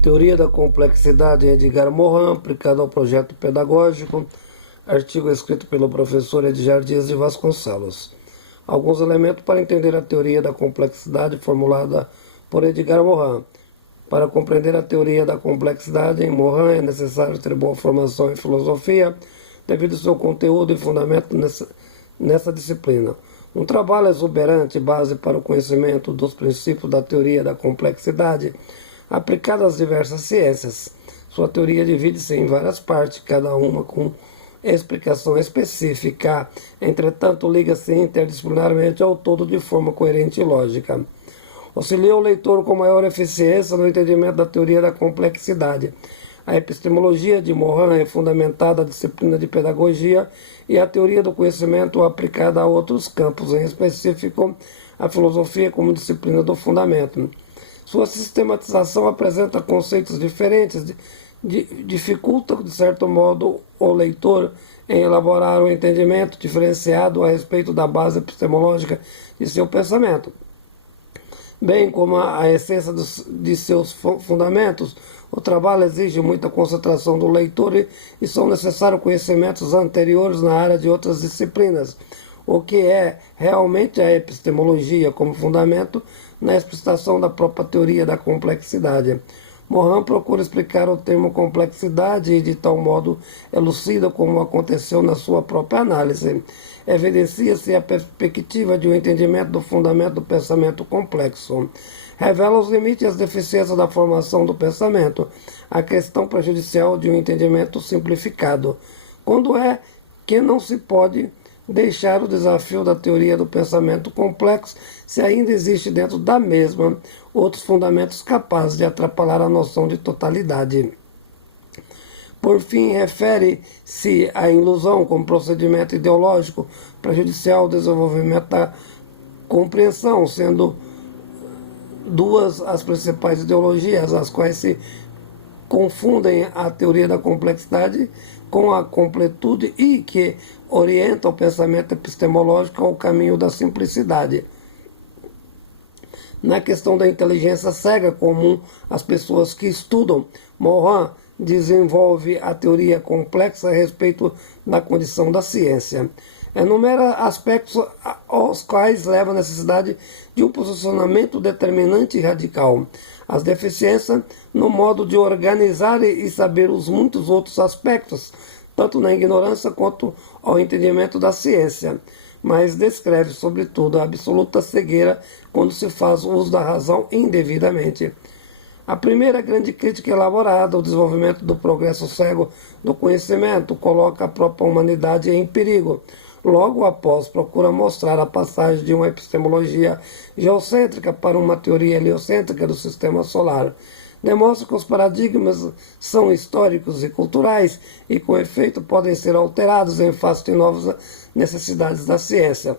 Teoria da complexidade, Edgar Morin, aplicado ao projeto pedagógico, artigo escrito pelo professor Edgar Dias de Vasconcelos. Alguns elementos para entender a teoria da complexidade formulada por Edgar Morin. Para compreender a teoria da complexidade em Morin é necessário ter boa formação em filosofia, devido ao seu conteúdo e fundamento nessa disciplina. Um trabalho exuberante, base para o conhecimento dos princípios da teoria da complexidade, aplicada às diversas ciências. Sua teoria divide-se em várias partes, cada uma com explicação específica, entretanto liga-se interdisciplinarmente ao todo de forma coerente e lógica. Auxilia o leitor com maior eficiência no entendimento da teoria da complexidade. A epistemologia de Morin é fundamentada na disciplina de pedagogia e a teoria do conhecimento aplicada a outros campos, em específico a filosofia como disciplina do fundamento. Sua sistematização apresenta conceitos diferentes, dificulta, de certo modo, o leitor em elaborar um entendimento diferenciado a respeito da base epistemológica de seu pensamento, bem como a essência de seus fundamentos. O trabalho exige muita concentração do leitor e são necessários conhecimentos anteriores na área de outras disciplinas, o que é realmente a epistemologia como fundamento na explicitação da própria teoria da complexidade. Morin procura explicar o termo complexidade e de tal modo elucida como aconteceu na sua própria análise. Evidencia-se a perspectiva de um entendimento do fundamento do pensamento complexo. Revela os limites e as deficiências da formação do pensamento, a questão prejudicial de um entendimento simplificado. Quando é que não se pode deixar o desafio da teoria do pensamento complexo se ainda existe dentro da mesma outros fundamentos capazes de atrapalhar a noção de totalidade. Por fim, refere-se à ilusão como procedimento ideológico prejudicial ao desenvolvimento da compreensão, sendo duas as principais ideologias, as quais se confundem a teoria da complexidade com a completude e que orienta o pensamento epistemológico ao caminho da simplicidade. Na questão da inteligência cega comum às pessoas que estudam, Morin desenvolve a teoria complexa a respeito da condição da ciência. Enumera aspectos aos quais leva a necessidade de um posicionamento determinante e radical. As deficiências no modo de organizar e saber os muitos outros aspectos, tanto na ignorância quanto ao entendimento da ciência, mas descreve, sobretudo, a absoluta cegueira quando se faz uso da razão indevidamente. A primeira grande crítica elaborada ao desenvolvimento do progresso cego do conhecimento coloca a própria humanidade em perigo. Logo após, procura mostrar a passagem de uma epistemologia geocêntrica para uma teoria heliocêntrica do sistema solar. Demonstra que os paradigmas são históricos e culturais e, com efeito, podem ser alterados em face de novas necessidades da ciência.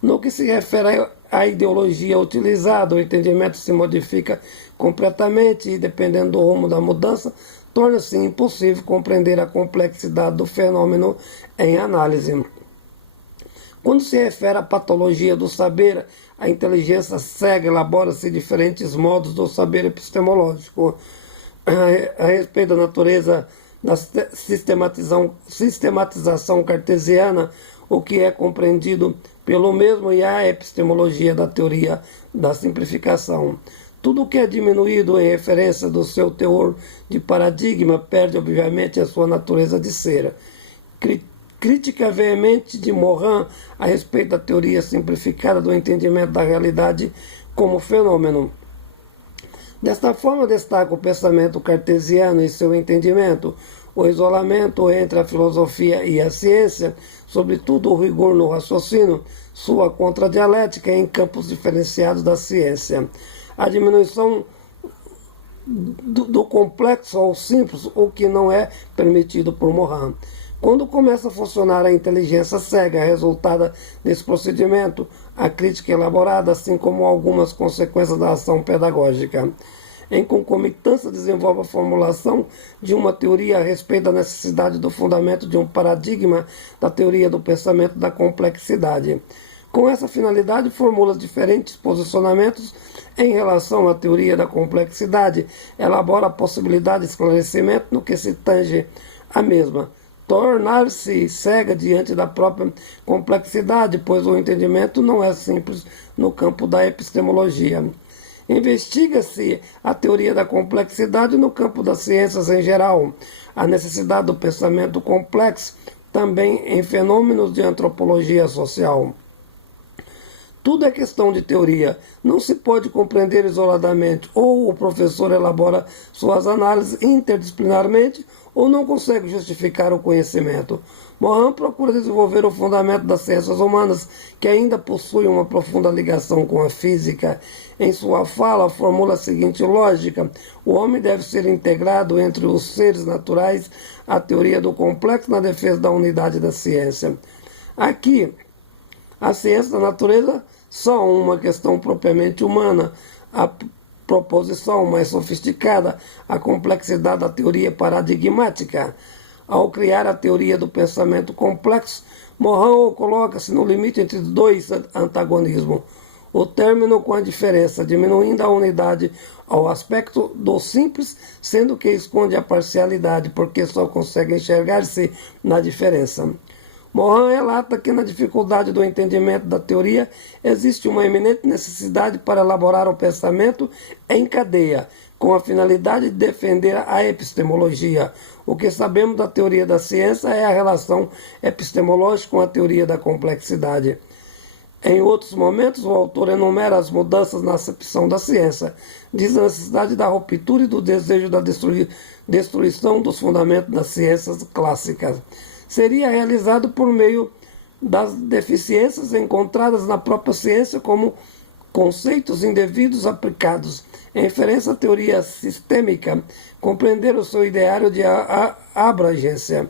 No que se refere à ideologia utilizada, o entendimento se modifica completamente e, dependendo do rumo da mudança, torna-se impossível compreender a complexidade do fenômeno em análise. Quando se refere à patologia do saber, a inteligência cega elabora-se diferentes modos do saber epistemológico a respeito da natureza da sistematização cartesiana, o que é compreendido pelo mesmo, e a epistemologia da teoria da simplificação. Tudo o que é diminuído em referência do seu teor de paradigma perde, obviamente, a sua natureza de ser. Crítica veemente de Morin a respeito da teoria simplificada do entendimento da realidade como fenômeno. Desta forma, destaca o pensamento cartesiano e seu entendimento, o isolamento entre a filosofia e a ciência, sobretudo o rigor no raciocínio, sua contradialética em campos diferenciados da ciência, a diminuição do complexo ao simples, o que não é permitido por Morin. Quando começa a funcionar a inteligência cega resultada desse procedimento, a crítica é elaborada, assim como algumas consequências da ação pedagógica. Em concomitância, desenvolve a formulação de uma teoria a respeito da necessidade do fundamento de um paradigma da teoria do pensamento da complexidade. Com essa finalidade, formula diferentes posicionamentos em relação à teoria da complexidade, elabora a possibilidade de esclarecimento no que se tange à mesma, tornar-se cega diante da própria complexidade, pois o entendimento não é simples no campo da epistemologia. Investiga-se a teoria da complexidade no campo das ciências em geral, a necessidade do pensamento complexo também em fenômenos de antropologia social. Tudo é questão de teoria, não se pode compreender isoladamente, ou o professor elabora suas análises interdisciplinarmente, ou não consegue justificar o conhecimento. Morin procura desenvolver o fundamento das ciências humanas, que ainda possui uma profunda ligação com a física. Em sua fala, formula a seguinte lógica: o homem deve ser integrado entre os seres naturais, a teoria do complexo na defesa da unidade da ciência. Aqui, a ciência da natureza são uma questão propriamente humana, a proposição mais sofisticada, a complexidade da teoria paradigmática. Ao criar a teoria do pensamento complexo, Morin coloca-se no limite entre dois antagonismos, o término com a diferença, diminuindo a unidade ao aspecto do simples, sendo que esconde a parcialidade, porque só consegue enxergar-se na diferença. Morin relata que na dificuldade do entendimento da teoria existe uma eminente necessidade para elaborar o pensamento em cadeia, com a finalidade de defender a epistemologia. O que sabemos da teoria da ciência é a relação epistemológica com a teoria da complexidade. Em outros momentos, o autor enumera as mudanças na acepção da ciência, diz a necessidade da ruptura e do desejo da destruição dos fundamentos das ciências clássicas. Seria realizado por meio das deficiências encontradas na própria ciência como conceitos indevidos aplicados. Em referência à teoria sistêmica, compreender o seu ideário de abrangência.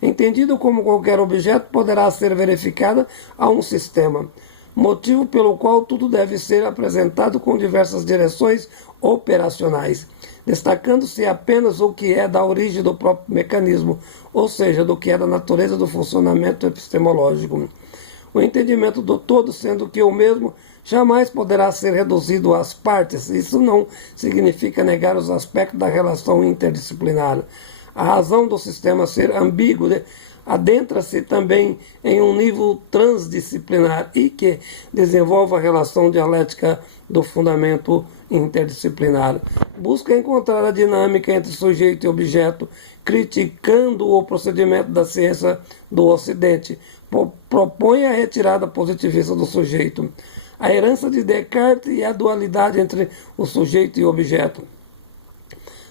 Entendido como qualquer objeto poderá ser verificado a um sistema, motivo pelo qual tudo deve ser apresentado com diversas direções operacionais, destacando-se apenas o que é da origem do próprio mecanismo, ou seja, do que é da natureza do funcionamento epistemológico. O entendimento do todo, sendo que o mesmo jamais poderá ser reduzido às partes. Isso não significa negar os aspectos da relação interdisciplinar. A razão do sistema ser ambíguo adentra-se também em um nível transdisciplinar e que desenvolve a relação dialética do fundamento interdisciplinar. Busca encontrar a dinâmica entre sujeito e objeto, criticando o procedimento da ciência do Ocidente. Propõe a retirada positivista do sujeito, a herança de Descartes e a dualidade entre o sujeito e o objeto.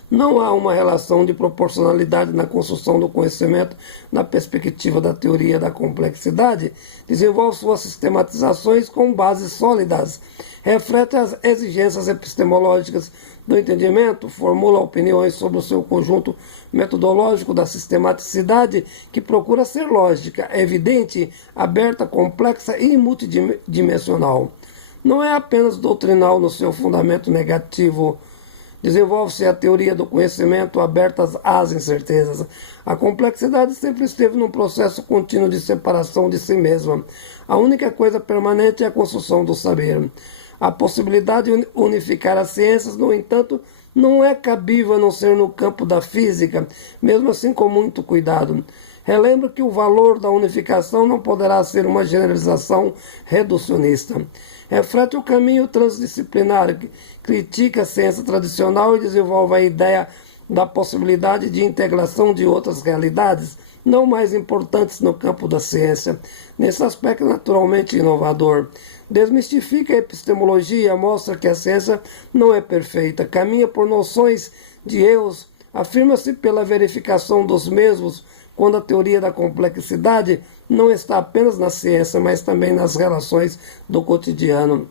Não há uma relação de proporcionalidade na construção do conhecimento na perspectiva da teoria da complexidade. Desenvolve suas sistematizações com bases sólidas, reflete as exigências epistemológicas do entendimento, formula opiniões sobre o seu conjunto metodológico da sistematicidade, que procura ser lógica, evidente, aberta, complexa e multidimensional. Não é apenas doutrinal no seu fundamento negativo. Desenvolve-se a teoria do conhecimento aberta às incertezas. A complexidade sempre esteve num processo contínuo de separação de si mesma. A única coisa permanente é a construção do saber. A possibilidade de unificar as ciências, no entanto, não é cabível a não ser no campo da física, mesmo assim com muito cuidado. Relembro que o valor da unificação não poderá ser uma generalização reducionista. Reflete o caminho transdisciplinar, critica a ciência tradicional e desenvolve a ideia da possibilidade de integração de outras realidades, não mais importantes no campo da ciência. Nesse aspecto naturalmente inovador, desmistifica a epistemologia, mostra que a ciência não é perfeita, caminha por noções de erros, afirma-se pela verificação dos mesmos, quando a teoria da complexidade não está apenas na ciência, mas também nas relações do cotidiano.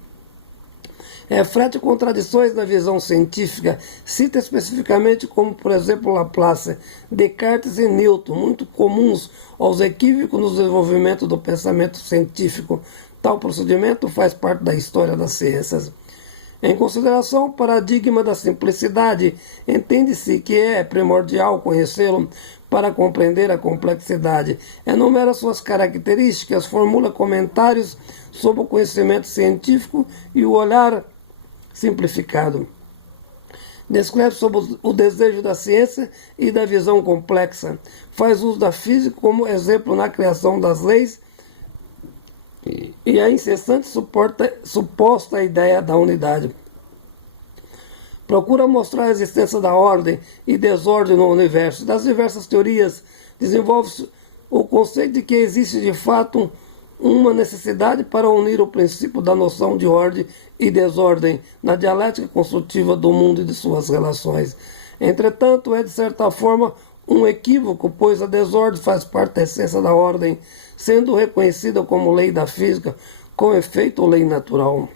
Reflete contradições na visão científica, cita especificamente como, por exemplo, Laplace, Descartes e Newton, muito comuns aos equívocos no desenvolvimento do pensamento científico. Tal procedimento faz parte da história das ciências. Em consideração ao paradigma da simplicidade, entende-se que é primordial conhecê-lo para compreender a complexidade, enumera suas características, formula comentários sobre o conhecimento científico e o olhar simplificado. Descreve sobre o desejo da ciência e da visão complexa. Faz uso da física como exemplo na criação das leis e a incessante suposta ideia da unidade. Procura mostrar a existência da ordem e desordem no universo. Das diversas teorias, desenvolve o conceito de que existe de fato uma necessidade para unir o princípio da noção de ordem e desordem na dialética construtiva do mundo e de suas relações. Entretanto, é de certa forma um equívoco, pois a desordem faz parte da essência da ordem, sendo reconhecida como lei da física, com efeito lei natural.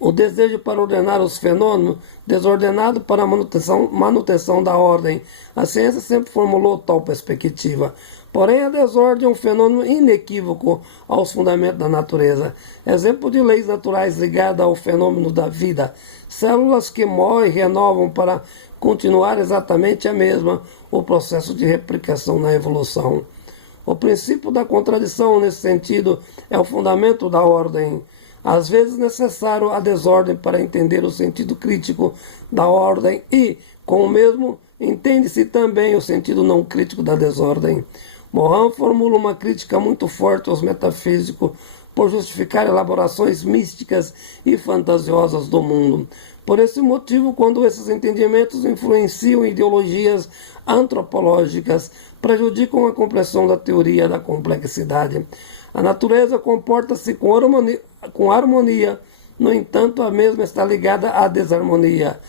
O desejo para ordenar os fenômenos, desordenado para a manutenção da ordem. A ciência sempre formulou tal perspectiva. Porém, a desordem é um fenômeno inequívoco aos fundamentos da natureza. Exemplo de leis naturais ligadas ao fenômeno da vida. Células que morrem e renovam para continuar exatamente a mesma, o processo de replicação na evolução. O princípio da contradição, nesse sentido, é o fundamento da ordem. Às vezes necessário a desordem para entender o sentido crítico da ordem e, com o mesmo, entende-se também o sentido não crítico da desordem. Morin formula uma crítica muito forte aos metafísicos por justificar elaborações místicas e fantasiosas do mundo. Por esse motivo, quando esses entendimentos influenciam ideologias antropológicas, prejudicam a compreensão da teoria da complexidade. A natureza comporta-se com harmonia, no entanto, a mesma está ligada à desarmonia.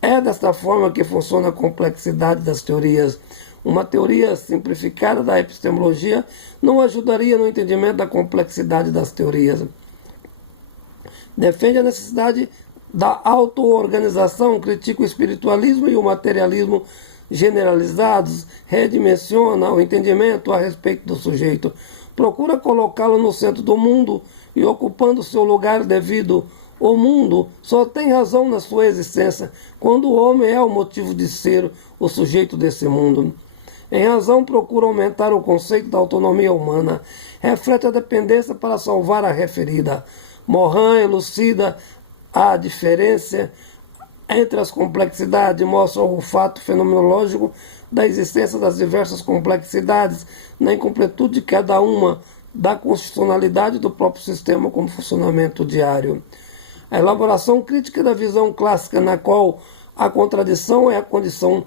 É desta forma que funciona a complexidade das teorias. Uma teoria simplificada da epistemologia não ajudaria no entendimento da complexidade das teorias. Defende a necessidade da auto-organização, critica o espiritualismo e o materialismo generalizados, redimensiona o entendimento a respeito do sujeito, procura colocá-lo no centro do mundo e ocupando seu lugar devido. O mundo só tem razão na sua existência quando o homem é o motivo de ser o sujeito desse mundo. Em razão, procura aumentar o conceito da autonomia humana, reflete a dependência para salvar a referida. Morin elucida a diferença entre as complexidades, mostra o fato fenomenológico da existência das diversas complexidades, na incompletude de cada uma, da constitucionalidade do próprio sistema como funcionamento diário. A elaboração crítica da visão clássica, na qual a contradição é a condição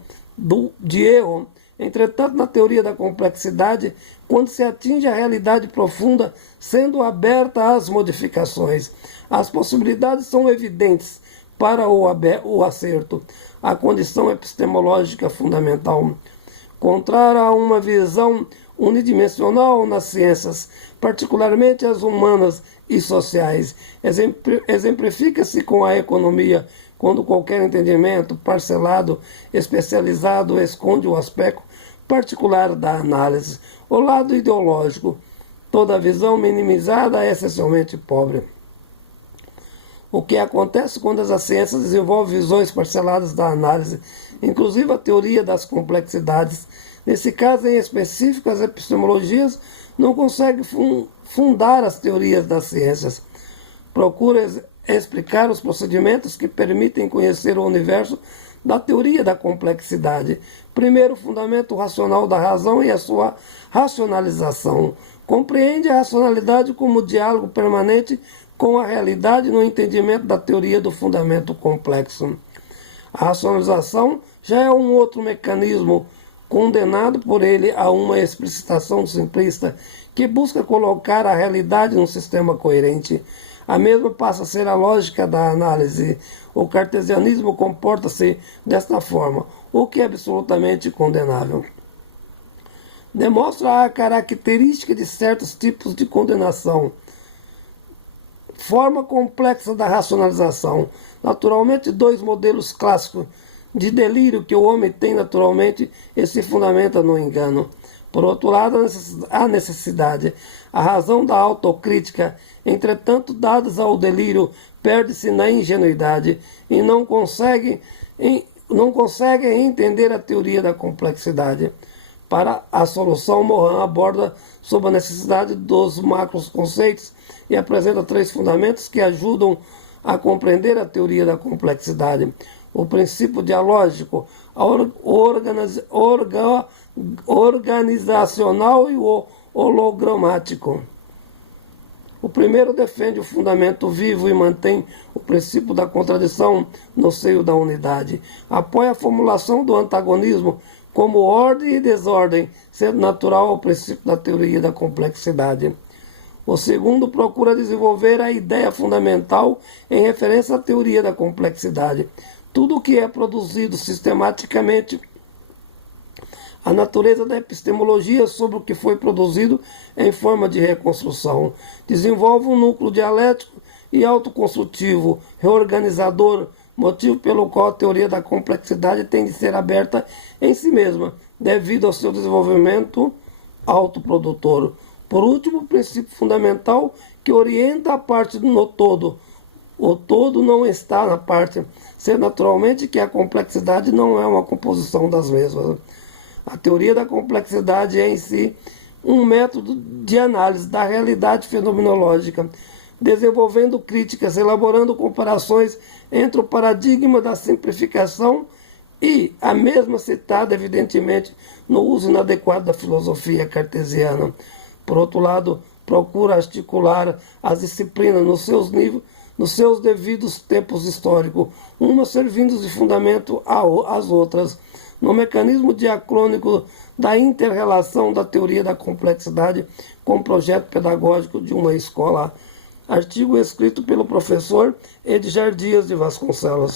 de erro. Entretanto, na teoria da complexidade, quando se atinge a realidade profunda, sendo aberta às modificações, as possibilidades são evidentes para o acerto, a condição epistemológica fundamental. Contrária a uma visão unidimensional nas ciências, particularmente as humanas e sociais, exemplifica-se com a economia, quando qualquer entendimento parcelado, especializado, esconde o aspecto particular da análise. O lado ideológico, toda visão minimizada é essencialmente pobre. O que acontece quando as ciências desenvolvem visões parceladas da análise, inclusive a teoria das complexidades. Nesse caso em específico, as epistemologias não conseguem fundar as teorias das ciências. Procura explicar os procedimentos que permitem conhecer o universo da teoria da complexidade. Primeiro, o fundamento racional da razão e a sua racionalização. Compreende a racionalidade como diálogo permanente com a realidade no entendimento da teoria do fundamento complexo. A racionalização já é um outro mecanismo condenado por ele a uma explicitação simplista que busca colocar a realidade num sistema coerente. A mesma passa a ser a lógica da análise. O cartesianismo comporta-se desta forma, o que é absolutamente condenável. Demonstra a característica de certos tipos de condenação. Forma complexa da racionalização. Naturalmente, dois modelos clássicos de delírio que o homem tem naturalmente e se fundamenta no engano. Por outro lado, a necessidade, a razão da autocrítica, entretanto, dadas ao delírio, perde-se na ingenuidade e não consegue não conseguem entender a teoria da complexidade. Para a solução, Morin aborda sobre a necessidade dos macroconceitos e apresenta 3 fundamentos que ajudam a compreender a teoria da complexidade: o princípio dialógico, a organizacional e o hologramático. O primeiro defende o fundamento vivo e mantém o princípio da contradição no seio da unidade. Apoia a formulação do antagonismo como ordem e desordem, sendo natural o princípio da teoria da complexidade. O segundo procura desenvolver a ideia fundamental em referência à teoria da complexidade. Tudo o que é produzido sistematicamente, a natureza da epistemologia sobre o que foi produzido em forma de reconstrução. Desenvolve um núcleo dialético e autoconstrutivo, reorganizador, motivo pelo qual a teoria da complexidade tem de ser aberta em si mesma, devido ao seu desenvolvimento autoprodutor. Por último, o princípio fundamental que orienta a parte no todo. O todo não está na parte, sendo naturalmente que a complexidade não é uma composição das mesmas. A teoria da complexidade é em si um método de análise da realidade fenomenológica, desenvolvendo críticas, elaborando comparações entre o paradigma da simplificação e a mesma citada, evidentemente, no uso inadequado da filosofia cartesiana. Por outro lado, procura articular as disciplinas nos seus devidos tempos históricos, uma servindo de fundamento às outras, no mecanismo diacrônico da inter-relação da teoria da complexidade com o projeto pedagógico de uma escola. Artigo escrito pelo professor Edgar Dias de Vasconcelos.